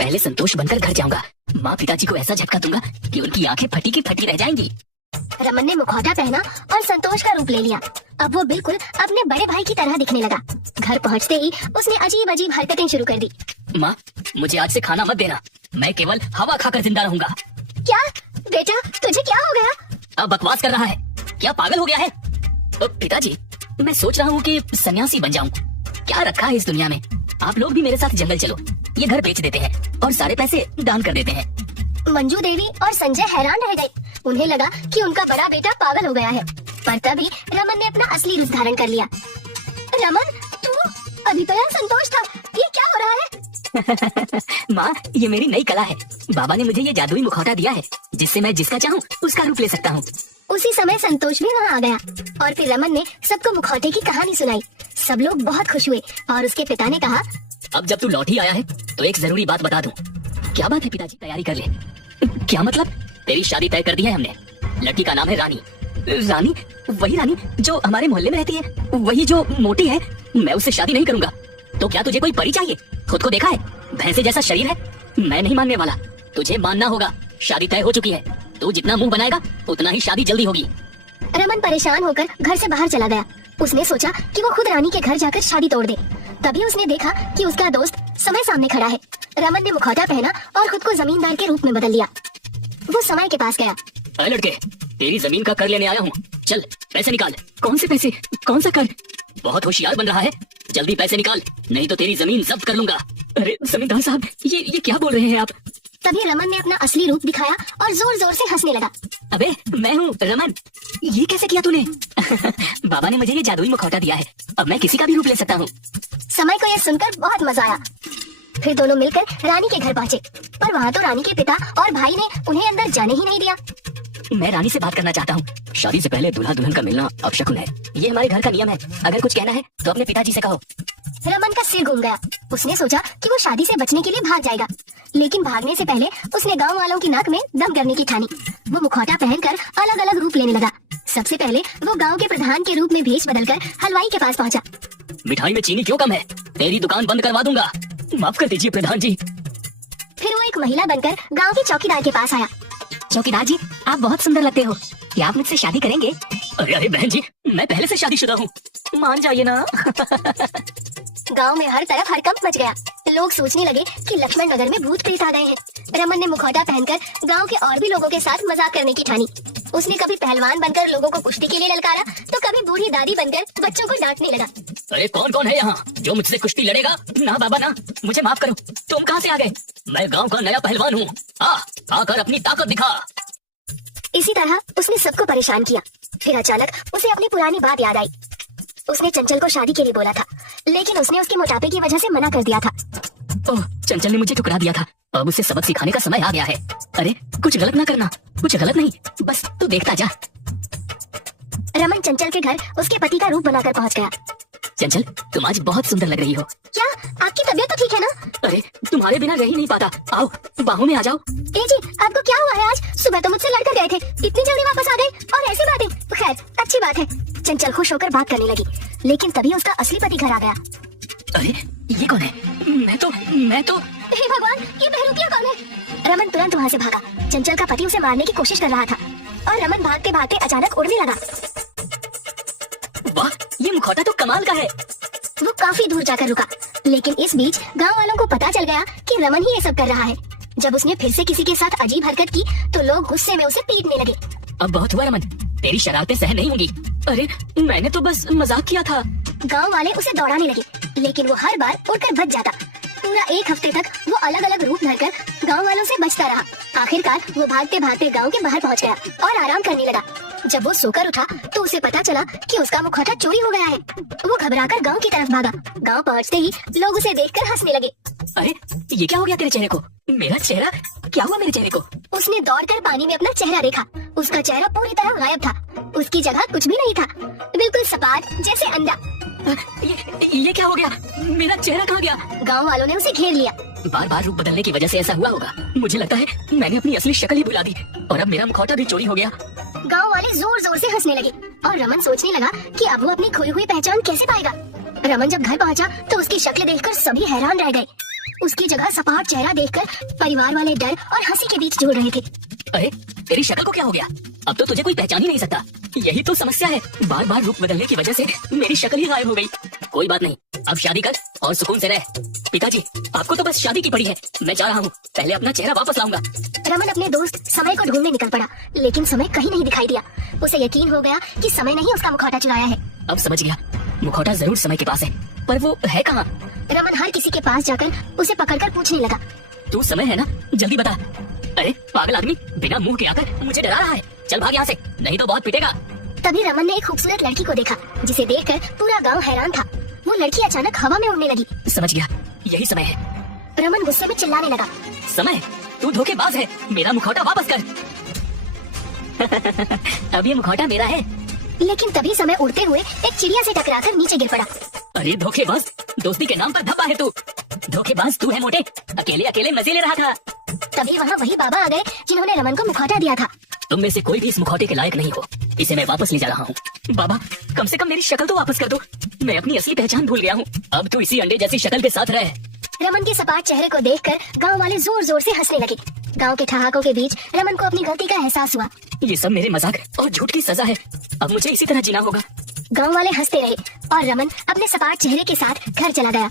पहले संतोष बनकर घर जाऊंगा। माँ पिताजी को ऐसा झटका दूंगा कि उनकी आंखें फटी की फटी रह जाएंगी। रमन ने मुखौटा पहना और संतोष का रूप ले लिया। अब वो बिल्कुल अपने बड़े भाई की तरह दिखने लगा। घर पहुंचते ही उसने अजीब अजीब हरकतें शुरू कर दी। माँ, मुझे आज से खाना मत देना, मैं केवल हवा खाकर जिंदा रहूंगा। क्या बेटा, तुझे क्या हो गया? अब बकवास कर रहा है, क्या पागल हो गया है? पिताजी, मैं सोच रहा हूँ कि सन्यासी बन जाऊँ। क्या रखा है इस दुनिया में, आप लोग भी मेरे साथ जंगल चलो, ये घर बेच देते हैं और सारे पैसे दान कर देते हैं। मंजू देवी और संजय हैरान रह गए। उन्हें लगा कि उनका बड़ा बेटा पागल हो गया है, पर तभी रमन ने अपना असली रूप धारण कर लिया। रमन, तू अभी तो यहाँ संतोष था, ये क्या हो रहा है? माँ, ये मेरी नई कला है। बाबा ने मुझे ये जादुई मुखौटा दिया है, जिससे मैं जिसका चाहूँ उसका रूप ले सकता हूँ। उसी समय संतोष भी वहाँ आ गया और फिर रमन ने सबको मुखौटे की कहानी सुनाई। सब लोग बहुत खुश हुए और उसके पिता ने कहा, अब जब तू लौट ही आया है तो एक जरूरी बात बता दूं। क्या बात है पिताजी? तैयारी कर ले। क्या मतलब? तेरी शादी तय कर दी है हमने। लड़की का नाम है रानी। रानी? वही रानी जो हमारे मोहल्ले में रहती है, वही जो मोटी है। मैं उससे शादी नहीं करूंगा। तो क्या तुझे कोई परी चाहिए? खुद को देखा है, भैंसे जैसा शरीर है। मैं नहीं मानने वाला, तुझे मानना होगा। शादी तय हो चुकी है, तू जितना मुंह बनाएगा उतना ही शादी जल्दी होगी। रमन परेशान होकर घर से बाहर चला गया। उसने सोचा कि वो खुद रानी के घर जाकर शादी तोड़ दे। तभी उसने देखा कि उसका दोस्त समय सामने खड़ा है। रमन ने मुखौटा पहना और खुद को जमींदार के रूप में बदल लिया। वो समय के पास गया। अरे लड़के, तेरी जमीन का कर लेने आया हूँ, चल पैसे निकाल। कौन से पैसे? कौन सा कर? बहुत होशियार बन रहा है, जल्दी पैसे निकाल, नहीं तो तेरी जमीन जब्त कर लूंगा। अरे जमींदार साहब, ये क्या बोल रहे हैं आप? तभी रमन ने अपना असली रूप दिखाया और जोर जोर से हंसने लगा। अबे मैं हूँ रमन, ये कैसे किया तूने? बाबा ने मुझे ये जादुई मुखौटा दिया है, अब मैं किसी का भी रूप ले सकता हूँ। समय को यह सुनकर बहुत मजा आया। फिर दोनों मिलकर रानी के घर पहुँचे, पर वहाँ तो रानी के पिता और भाई ने उन्हें अंदर जाने ही नहीं दिया। मैं रानी से बात करना चाहता हूँ। शादी से पहले दूल्हा दुल्हन का मिलना अपशकुन है, ये हमारे घर का नियम है। अगर कुछ कहना है तो अपने पिताजी से कहो। रमन का सिर घूम गया। उसने सोचा कि वो शादी से बचने के लिए भाग जाएगा, लेकिन भागने से पहले उसने गांव वालों की नाक में दम करने की ठानी। वो मुखौटा पहनकर अलग अलग रूप लेने लगा। सबसे पहले वो गांव के प्रधान के रूप में भेष बदलकर हलवाई के पास पहुंचा। मिठाई में चीनी क्यों कम है? तेरी दुकान बंद करवा दूंगा, माफ कर दीजिए प्रधान जी। फिर वो एक महिला बनकर गाँव के चौकीदार के पास आया। चौकीदार जी, आप बहुत सुंदर लगते हो, क्या आप मुझसे शादी करेंगे? अरे बहन जी, मैं पहले से शादीशुदा हूँ, मान जाइए ना। गांव में हर तरफ हड़कंप मच गया। लोग सोचने लगे कि लक्ष्मण नगर में भूत प्रेत आ गए हैं। रमन ने मुखौटा पहनकर गांव के और भी लोगों के साथ मजाक करने की ठानी। उसने कभी पहलवान बनकर लोगों को कुश्ती के लिए ललकारा, तो कभी बूढ़ी दादी बनकर बच्चों को डांटने लगा। अरे कौन कौन है यहाँ जो मुझसे कुश्ती लड़ेगा? ना बाबा ना, मुझे माफ करो। तुम कहाँ से आ गए? मैं गाँव का नया पहलवान हूँ, आकर अपनी ताकत दिखा। इसी तरह उसने सबको परेशान किया। फिर अचानक उसे अपनी पुरानी बात याद आई। उसने चंचल को शादी के लिए बोला था, लेकिन उसने उसके मोटापे की वजह से मना कर दिया था। ओह, चंचल ने मुझे ठुकरा दिया था, अब उसे सबक सिखाने का समय आ गया है। अरे कुछ गलत ना करना। कुछ गलत नहीं, बस तू देखता जा। रमन चंचल के घर उसके पति का रूप बनाकर पहुंच गया। चंचल, तुम आज बहुत सुंदर लग रही हो। क्या आपकी तबीयत तो ठीक है ना? अरे तुम्हारे बिना रह ही नहीं पाता, आओ बाहों में आ जाओ। ए जी, आपको क्या हुआ है? आज सुबह तो मुझसे लड़कर गए थे, इतनी जल्दी वापस आ गए और ऐसी बातें। खैर अच्छी बात है। चंचल खुश होकर बात करने लगी, लेकिन तभी उसका असली पति घर आ गया। अरे ये कौन है? मैं तो हे भगवान, ये बहरूपिया कौन है? रमन तुरंत वहाँ से भागा। चंचल का पति उसे मारने की कोशिश कर रहा था और रमन भागते भागते अचानक उड़ने लगा। वाह, ये मुखौटा तो कमाल का है। वो काफी दूर जाकर रुका, लेकिन इस बीच गांव वालों को पता चल गया कि रमन ही ये सब कर रहा है। जब उसने फिर से किसी के साथ अजीब हरकत की तो लोग गुस्से में उसे पीटने लगे। अब बहुत हुआ रमन, तेरी शरारतें सहन नहीं होंगी। अरे मैंने तो बस मजाक किया था। गांव वाले उसे दौड़ाने लगे, लेकिन वो हर बार उड़कर बच जाता। पूरा एक हफ्ते तक वो अलग अलग रूप धरकर गांव वालों से बचता रहा। आखिरकार वो भागते भागते गांव के बाहर पहुंच गया और आराम करने लगा। जब वो सोकर उठा तो उसे पता चला कि उसका मुखौटा चोरी हो गया है। वो घबराकर गांव की तरफ भागा। गांव पहुंचते ही लोग उसे देखकर हंसने लगे। अरे ये क्या हो गया तेरे चेहरे को? मेरा चेहरा? क्या हुआ मेरे चेहरे को? उसने दौड़कर पानी में अपना चेहरा देखा। उसका चेहरा पूरी तरह गायब था, उसकी जगह कुछ भी नहीं था, बिल्कुल सपाट जैसे अंडा। ये क्या हो गया? मेरा चेहरा कहाँ गया? गांव वालों ने उसे घेर लिया। बार बार रूप बदलने की वजह से ऐसा हुआ होगा। मुझे लगता है मैंने अपनी असली शक्ल ही भुला दी और अब मेरा मुखौटा भी चोरी हो गया। गांव वाले जोर जोर से हंसने लगे और रमन सोचने लगा कि अब वो अपनी खोई हुई पहचान कैसे पाएगा। रमन जब घर पहुंचा तो उसकी शक्ल देखकर सभी हैरान रह गए। उसकी जगह सपाट चेहरा देखकर परिवार वाले डर और हंसी के बीच झूल रहे थे। अरे तेरी शक्ल को क्या हो गया? अब तो तुझे कोई पहचान ही नहीं सकता। यही तो समस्या है, बार बार रूप बदलने की वजह से मेरी शक्ल ही गायब हो गई। कोई बात नहीं, अब शादी कर और सुकून से रह। पिताजी, आपको तो बस शादी की पड़ी है, मैं जा रहा हूँ, पहले अपना चेहरा वापस लाऊंगा। रमन अपने दोस्त समय को ढूंढने निकल पड़ा, लेकिन समय कहीं नहीं दिखाई दिया। उसे यकीन हो गया कि समय ने ही उसका मुखौटा चुराया है। अब समझ गया, मुखौटा जरूर समय के पास है, पर वो है कहाँ? रमन हर किसी के पास जाकर उसे पकड़कर पूछने लगा। तू समय है ना, जल्दी बता। अरे पागल आदमी, बिना मुंह के आकर मुझे डरा रहा है। चल भाग यहाँ से, नहीं तो बहुत पिटेगा। तभी रमन ने एक खूबसूरत लड़की को देखा, जिसे देखकर पूरा गांव हैरान था। वो लड़की अचानक हवा में उड़ने लगी। समझ गया, यही समय है। रमन गुस्से में चिल्लाने लगा। समय, तू धोखेबाज है, मेरा मुखौटा वापस कर। अब ये मुखौटा मेरा है। लेकिन तभी समय उड़ते हुए एक चिड़िया से टकराकर नीचे गिर पड़ा। अरे धोखेबाज, दोस्ती के नाम पर धब्बा है तू। धोखेबाज तू है मोटे, अकेले अकेले मजे ले रहा था। तभी वहाँ वही बाबा आ गए जिन्होंने रमन को मुखौटा दिया था। तुम में से कोई भी इस मुखौटे के लायक नहीं हो, इसे मैं वापस ले जा रहा हूँ। बाबा, कम से कम मेरी शक्ल तो वापस कर दो, मैं अपनी असली पहचान भूल गया हूँ। अब तू इसी अंडे जैसी शक्ल के साथ रह। रमन के सपाट चेहरे को देखकर गांव वाले जोर जोर से हंसने लगे। गांव के ठहाकों के बीच रमन को अपनी गलती का एहसास हुआ। ये सब मेरे मजाक और झूठ की सजा है, अब मुझे इसी तरह जीना होगा। गांव वाले हंसते रहे और रमन अपने सपाट चेहरे के साथ घर चला गया।